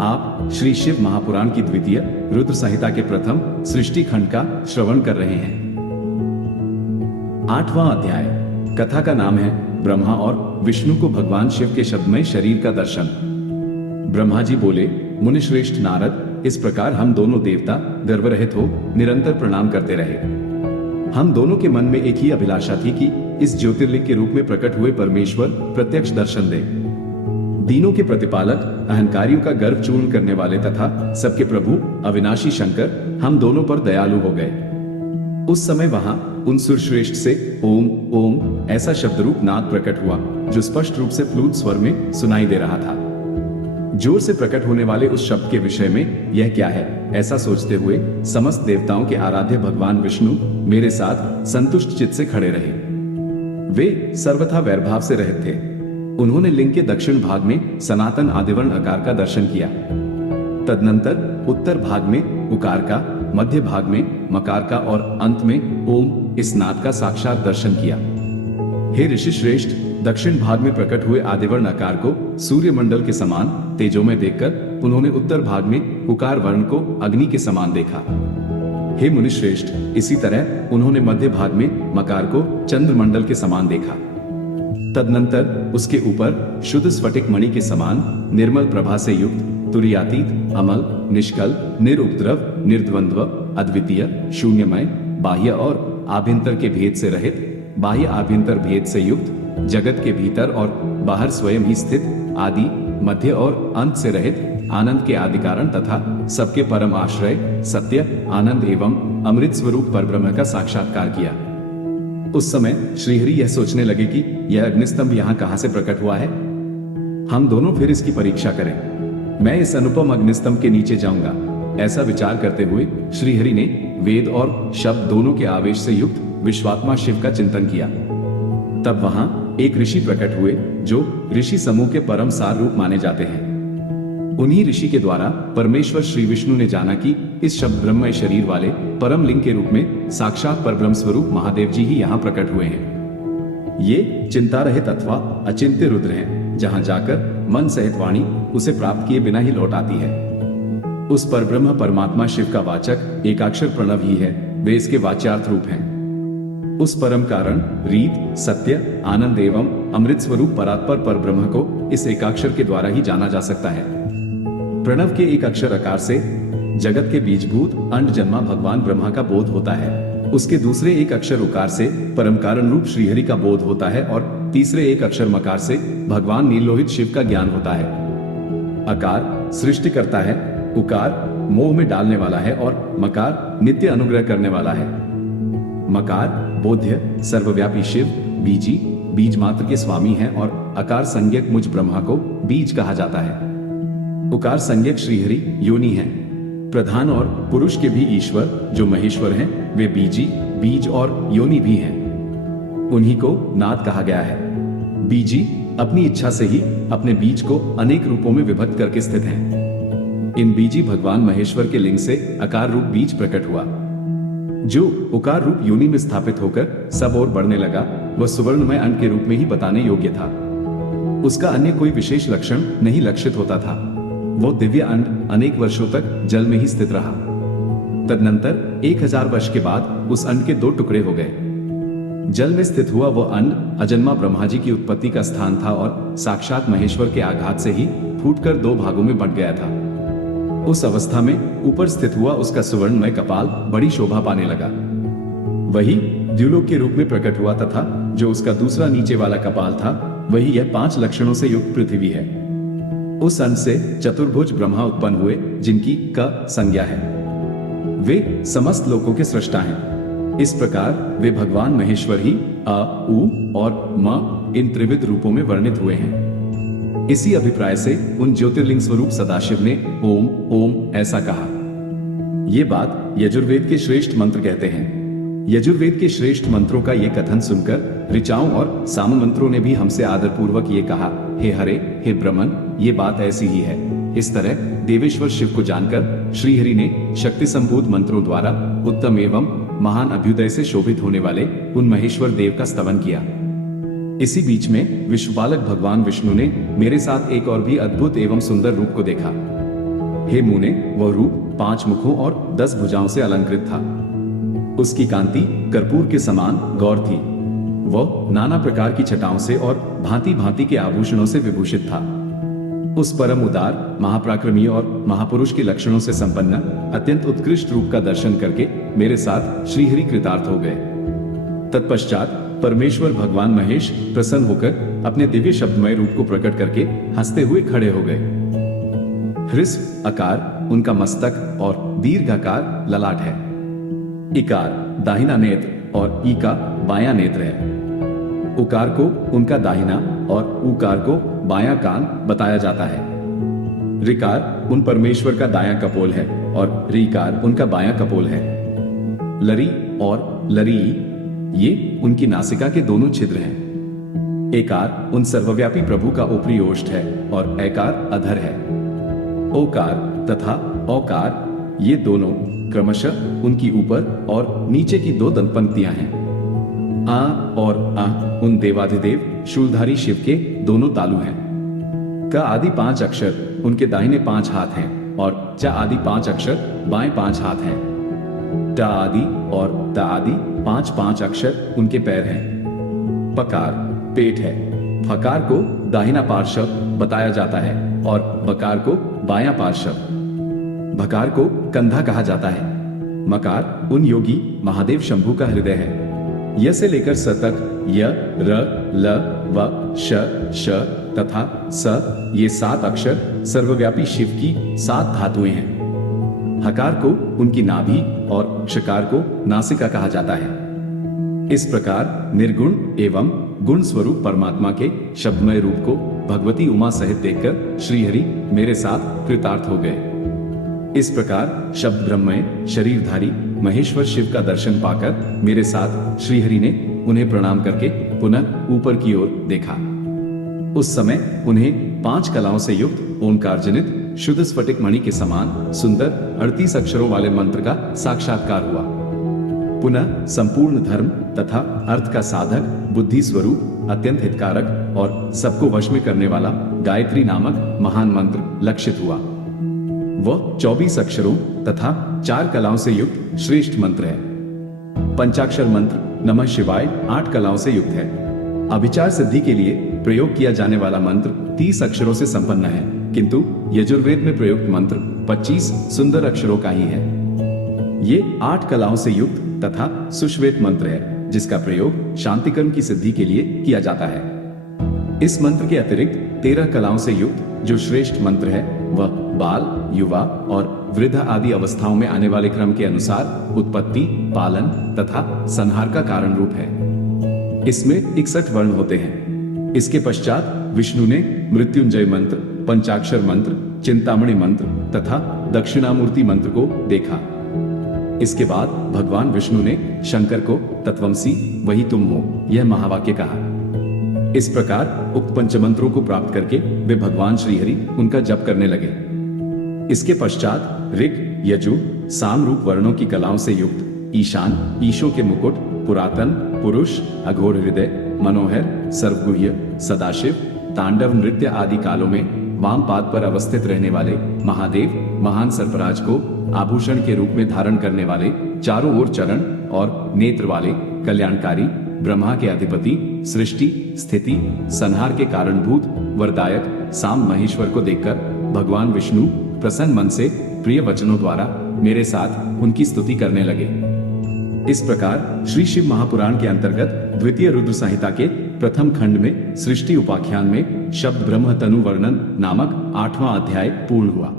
आप श्री शिव महापुराण की द्वितीय रुद्र संहिता के प्रथम सृष्टि खंड का श्रवण कर रहे हैं। 8वां अध्याय। कथा का नाम है ब्रह्मा और विष्णु को भगवान शिव के शब्दमय शरीर का दर्शन। ब्रह्मा जी बोले, मुनिश्रेष्ठ नारद, इस प्रकार हम दोनों देवता गर्वरहित हो निरंतर प्रणाम करते रहे। हम दोनों के मन में एक ही अभिलाषा थी कि इस ज्योतिर्लिंग के रूप में प्रकट हुए परमेश्वर प्रत्यक्ष दर्शन दे। दीनों के प्रतिपालक, अहंकारियों का गर्व चूर्ण करने वाले तथा सबके प्रभु अविनाशी शंकर हम दोनों पर दयालु हो गए। उस समय वहां उन सुरश्रेष्ठ से ओम ओम ऐसा शब्दरूप नाद प्रकट हुआ जो स्पष्ट रूप से फ्लूट स्वर में सुनाई दे रहा था। जोर से प्रकट होने वाले उस शब्द के विषय में यह क्या है, ऐसा सोचते हुए समस्त देवताओं के आराध्य भगवान विष्णु मेरे साथ संतुष्ट चित्त से खड़े रहे। वे सर्वथा वैरभाव से रहित थे। उन्होंने लिंग के दक्षिण भाग में सनातन आदिवर्ण अकार का दर्शन किया। तदनंतर उत्तर भाग में उकार का, मध्य भाग में मकार का और अंत में ओम इस नाद का साक्षात दर्शन किया। हे ऋषि श्रेष्ठ, दक्षिण भाग में प्रकट हुए आदिवर्ण आकार को सूर्यमंडल के समान तेजोमय देखकर उन्होंने उत्तर भाग में उकार वर्ण को अग्नि के समान देखा। हे मुनिश्रेष्ठ, इसी तरह उन्होंने मध्य भाग में मकार को चंद्रमंडल के समान देखा। तदनंतर उसके ऊपर शुद्ध स्फटिक मणि के समान निर्मल प्रभा से युक्त, तुरीयातीत, अमल, निष्कल, निरुपद्रव, निर्द्वंद्व, अद्वितीय, शून्यमय, बाह्य और आभ्यंतर के भेद से रहित, बाह्य आभ्यंतर भेद से युक्त, जगत के भीतर और बाहर स्वयं ही स्थित, आदि, मध्य और अंत से रहित, आनंद के आदि कारण तथा सबके परम आश्रय, सत्य, आनंद एवं अमृत स्वरूप परब्रह्म का साक्षात्कार किया। उस समय श्रीहरि यह सोचने लगे कि यह अग्निस्तंभ यहाँ कहाँ से प्रकट हुआ है। हम दोनों फिर इसकी परीक्षा करें। मैं इस अनुपम अग्निस्तंभ के नीचे जाऊंगा। ऐसा विचार करते हुए श्रीहरि ने वेद और शब्द दोनों के आवेश से युक्त विश्वात्मा शिव का चिंतन किया। तब वहां एक ऋषि प्रकट हुए जो ऋषि समूह के परम सार रूप माने जाते हैं। उन्हीं ऋषि के द्वारा परमेश्वर श्री विष्णु ने जाना कि इस शब्द ब्रह्ममय शरीर वाले परम लिंग के रूप में साक्षात परब्रह्म स्वरूप महादेव जी ही यहाँ प्रकट हुए हैं। ये चिंता रहित अथवा अचिंत्य रुद्र हैं, जहाँ जाकर मन सहित वाणी उसे प्राप्त किए बिना ही लौट आती है। उस परब्रह्म परमात्मा शिव का वाचक एकाक्षर प्रणव ही है, वे इसके वाच्यार्थ रूप हैं। उस परम कारण, रीत, सत्य, आनंद एवं अमृत स्वरूप परात्पर परब्रह्म को इस एकाक्षर के द्वारा ही जाना जा सकता है। प्रणव के एक अक्षर आकार से जगत के बीजभूत अंड जन्मा भगवान ब्रह्मा का बोध होता है। उसके दूसरे एक अक्षर उकार से परम कारण रूप श्रीहरि का बोध होता है और तीसरे एक अक्षर मकार से भगवान नीलोहित शिव का ज्ञान होता है। अकार सृष्टि करता है, उकार मोह में डालने वाला है और मकार नित्य अनुग्रह करने वाला है। मकार बोध्य सर्वव्यापी शिव, बीजी बीज मात्र के स्वामी हैं और अकार संज्ञक मुझ ब्रह्मा को बीज कहा जाता है। उकार संज्ञक श्रीहरि योनि हैं। प्रधान और पुरुष के भी ईश्वर जो महेश्वर हैं, वे बीजी बीज और योनि भी हैं। उन्हीं को नाद कहा गया है। बीजी अपनी इच्छा से ही अपने बीज को अनेक रूपों में विभक्त करके स्थित हैं। इन बीजी भगवान महेश्वर के लिंग से अकार रूप बीज प्रकट हुआ, जो उकार रूप योनि में स्थापित होकर सब ओर बढ़ने लगा। वह सुवर्णमय अंड के रूप में ही बताने योग्य था। उसका अन्य कोई विशेष लक्षण नहीं लक्षित होता था। वो दिव्य अंड अनेक वर्षों तक जल में ही स्थित रहा। तदनंतर 1000 वर्ष के बाद उस अंड के 2 टुकड़े हो गए। जल में स्थित हुआ वो अंड अजन्मा ब्रह्मा जी की उत्पत्ति का स्थान था और साक्षात महेश्वर के आघात से ही फूटकर 2 भागों में बंट गया था। उस अवस्था में ऊपर स्थित हुआ उसका सुवर्णमय कपाल बड़ी शोभा पाने लगा। वही द्युलोक के रूप में प्रकट हुआ तथा जो उसका दूसरा नीचे वाला कपाल था, वही यह 5 लक्षणों से युक्त पृथ्वी है। उस अंश से चतुर्भुज ब्रह्मा उत्पन्न हुए, जिनकी क संज्ञा है। वे समस्त लोकों के सृष्टा हैं। इस प्रकार वे भगवान महेश्वर ही अ, उ और म इन त्रिविध रूपों में वर्णित हुए हैं। इसी अभिप्राय से उन ज्योतिर्लिंग स्वरूप सदाशिव ने ओम ओम ऐसा कहा। ये बात यजुर्वेद के श्रेष्ठ मंत्र कहते हैं। यजुर्वेद के श्रेष्ठ मंत्रों का ये कथन सुनकर ऋचाओं और साम मंत्रों ने भी हमसे आदरपूर्वक ये कहा, हे हरे, हे ब्रह्मन, ये बात ऐसी ही है। इस तरह देवेश्वर शिव को जानकर श्रीहरि ने शक्ति संभूत मंत्रों द्वारा उत्तम एवं महान अभ्युदय से शोभित होने वाले उन महेश्वर देव का स्तवन किया। इसी बीच में विश्वपालक भगवान विष्णु ने मेरे साथ एक और भी अद्भुत एवं सुंदर रूप को देखा। हे मुने, वह रूप 5 मुखों और 10 भुजाओं से अलंकृत था। उसकी कांति कर्पूर के समान गौर थी। वह नाना प्रकार की छटाओं से और भांति भांति के आभूषणों से विभूषित था। उस परम उदार, महापराक्रमी और महापुरुष के लक्षणों से संपन्न अत्यंत उत्कृष्ट रूप का दर्शन करके मेरे साथ श्रीहरि कृतार्थ हो गए। तत्पश्चात परमेश्वर भगवान महेश प्रसन्न होकर अपने दिव्य शब्दमय रूप को प्रकट करके हंसते हुए खड़े हो गए। ह्रस्व आकार उनका मस्तक और दीर्घाकार ललाट है। इकार दाहिना नेत्र और ई का बायां नेत्र है। उकार को उनका दाहिना और उकार को बायां कान बताया जाता है। ऋकार उन परमेश्वर का दायां कपोल है और रीकार उनका बायां कपोल है। लरी और लरी ये उनकी नासिका के दोनों छिद्र हैं। एकार उन सर्वव्यापी प्रभु का ऊपरी ओष्ठ है और ऐकार अधर है। ओकार तथा औकार ये दोनों क्रमशः उनकी ऊपर और नीचे की 2 दंत पंक्तियां हैं। आ और आ उन देवाधिदेव शूलधारी शिव के दोनों तालु हैं। का आदि 5 अक्षर उनके दाहिने 5 हाथ हैं और चा आदि 5 अक्षर बाएं 5 हाथ हैं। टा आदि और ता आदि 5 अक्षर उनके पैर हैं। पकार पेट है। फकार को दाहिना पार्श्व बताया जाता है और बकार को बायां पार्श्व। भकार को कंधा कहा जाता है। मकार उन योगी महादेव शंभु का हृदय है। य से लेकर स तक य, र, ल, व, श, श तथा स ये 7 अक्षर सर्वव्यापी शिव की 7 धातुएं हैं। हकार को उनकी नाभि और षकार को नासिका कहा जाता है। इस प्रकार निर्गुण एवं गुण स्वरूप परमात्मा के शब्दमय रूप को भगवती उमा सहित देखकर श्रीहरि मेरे साथ कृतार्थ हो गए। इस प्रकार शब्द ब्रह्ममय शरीरधारी महेश्वर शिव का दर्शन पाकर मेरे साथ श्रीहरि ने उन्हें प्रणाम करके पुनः ऊपर की ओर देखा। उस समय उन्हें 5 कलाओं से युक्त ओंकारजनित शुद्ध स्फटिक मणि के समान सुंदर 38 अक्षरों वाले मंत्र का साक्षात्कार हुआ। पुनः संपूर्ण धर्म तथा अर्थ का साधक, बुद्धि स्वरूप, अत्यंत हितकारक और सबको वश में करने वाला गायत्री नामक महान मंत्र लक्षित हुआ। वह 24 अक्षरों तथा 4 कलाओं से युक्त श्रेष्ठ मंत्र है। पंचाक्षर मंत्र नमः शिवाय 8 कलाओं से युक्त है। अभिचार सिद्धि के लिए प्रयोग किया जाने वाला मंत्र 30 अक्षरों से संपन्न है, किंतु यजुर्वेद में प्रयुक्त मंत्र 25 सुंदर अक्षरों का ही है। ये 8 कलाओं से युक्त तथा सुश्वेत मंत्र है, जिसका प्रयोग शांतिकर्म की सिद्धि के लिए किया जाता है। इस मंत्र के अतिरिक्त 13 कलाओं से युक्त जो श्रेष्ठ मंत्र है, वह बाल, युवा और वृद्ध आदि अवस्थाओं में आने वाले क्रम के अनुसार उत्पत्ति, पालन तथा संहार का कारण रूप है। इसमें 61 वर्ण होते हैं। इसके पश्चात विष्णु ने मृत्युंजय मंत्र, पंचाक्षर मंत्र, चिंतामणि मंत्र तथा दक्षिणामूर्ति मंत्र को देखा। इसके बाद भगवान विष्णु ने शंकर को तत्वमसि वही तुम हो यह महावाक्य कहा। इस प्रकार उक्त पंचमंत्रों को प्राप्त करके वे भगवान श्रीहरि उनका जप करने लगे। इसके पश्चात ऋग, यजु, साम रूप वर्णों की कलाओं से युक्त ईशान, ईशों के मुकुट, पुरातन, पुरुष, अघोर हृदय, मनोहर, सर्वगुह्य, सदाशिव, तांडव नृत्य आदि कालों में वाम पाद पर अवस्थित रहने वाले महादेव, महान सर्पराज को आभूषण के रूप में धारण करने वाले, चारों ओर चरण और नेत्र वाले, कल्याणकारी, ब्रह्मा के अधिपति, सृष्टि, स्थिति, संहार के कारणभूत, वरदायक साम महेश्वर को देखकर भगवान विष्णु प्रसन्न मन से प्रिय वचनों द्वारा मेरे साथ उनकी स्तुति करने लगे। इस प्रकार श्री शिव महापुराण के अंतर्गत द्वितीय रुद्र संहिता के प्रथम खंड में सृष्टि उपाख्यान में शब्द ब्रह्म तनु वर्णन नामक 8वां अध्याय पूर्ण हुआ।